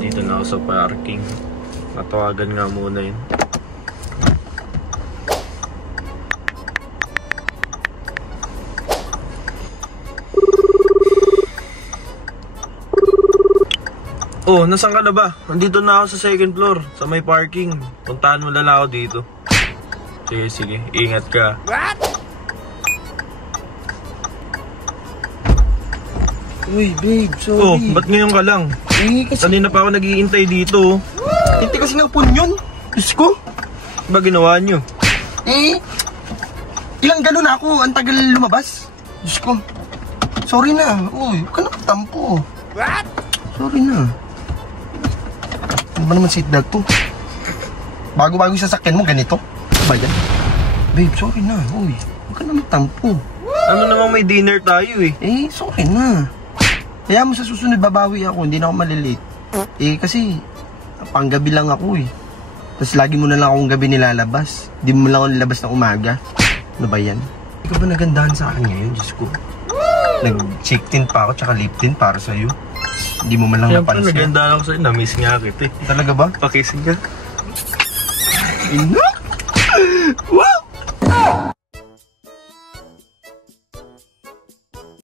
Dito na ako sa parking. Matawagan nga muna yun. Oh, nasan ka na ba? Nandito na ako sa second floor, sa may parking. Puntahan mo lang ako dito. Sige, sige. Ingat ka. What? Uy, babe, sorry. Oh, ba't ngayon ka lang? Kasi... Kanina pa ako nag-iintay dito. Hindi kasi ng phone yun. Diyos ko. Ba ginawa nyo? Ilang gano'n na ako. Ang tagal lumabas. Diyos ko. Sorry na. Uy, huwag ka nakatampo. What? Sorry na. Ano ba naman seatbelt to? Bago-bago yung sasakyan mo, ganito? Ba yan? Babe, sorry na. Uy, huwag ka na magtampo. Ano namang may dinner tayo eh? Sorry na. Kaya mo sa susunod babawi ako, hindi na ako malilate. Kasi panggabi lang ako eh. Tapos lagi mo na lang akong gabi nilalabas. Di mo lang ako nilabas na umaga. Ano ba yan? Hindi ka ba nagandahan sa akin ngayon, Diyos ko? Nag-cheek tint pa ako, tsaka lip tint para sa'yo. Hindi mo man lang Siyempre, napansin. naganda ako sa'yo. Na-miss nga kita eh. Talaga ba? Pakising ka. Ina? Wow!